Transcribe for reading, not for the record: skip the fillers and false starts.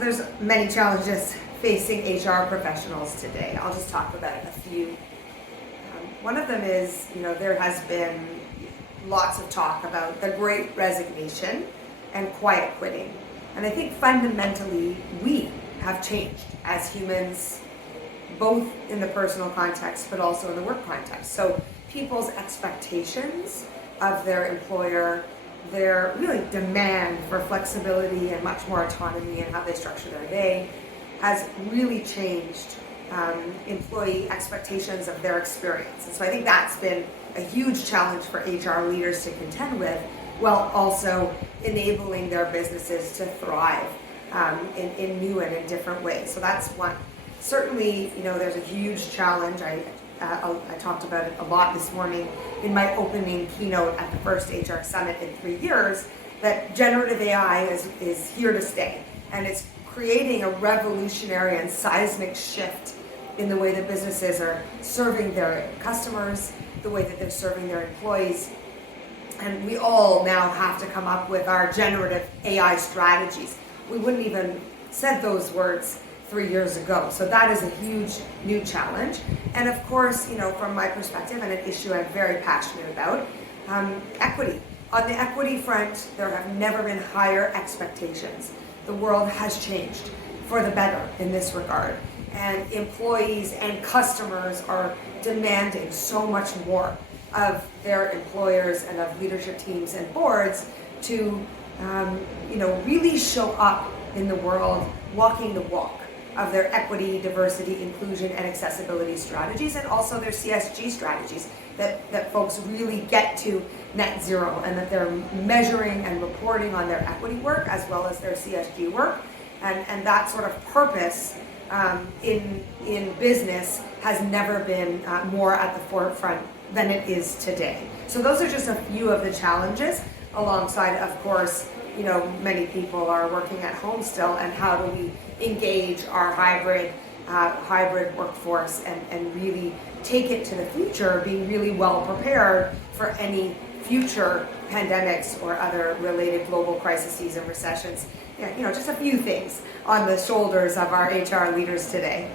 there's many challenges facing HR professionals today. I'll just talk about a few. One of them is, there has been lots of talk about the Great Resignation and quiet quitting. And I think fundamentally we have changed as humans, both in the personal context but also in the work context. So people's expectations of their employer, their really demand for flexibility and much more autonomy in how they structure their day has really changed employee expectations of their experience. And so I think that's been a huge challenge for HR leaders to contend with, while also enabling their businesses to thrive in new and in different ways. So that's one. Certainly, there's a huge challenge. I talked about it a lot this morning in my opening keynote at the first HR Summit in 3 years, that generative AI is here to stay. And it's creating a revolutionary and seismic shift in the way that businesses are serving their customers, the way that they're serving their employees. And we all now have to come up with our generative AI strategies. We wouldn't even said those words 3 years ago. So that is a huge new challenge. And of course, from my perspective, and an issue I'm very passionate about, equity. On the equity front, there have never been higher expectations. The world has changed for the better in this regard. And employees and customers are demanding so much more of their employers and of leadership teams and boards to, really show up in the world, walking the walk of their equity, diversity, inclusion, and accessibility strategies, and also their CSG strategies, that folks really get to net zero and that they're measuring and reporting on their equity work as well as their CSG work. And that sort of purpose in business has never been more at the forefront than it is today. So those are just a few of the challenges, alongside, of course, many people are working at home still, and how do we engage our hybrid workforce and really take it to the future, being really well prepared for any future pandemics or other related global crises and recessions. Just a few things on the shoulders of our HR leaders today.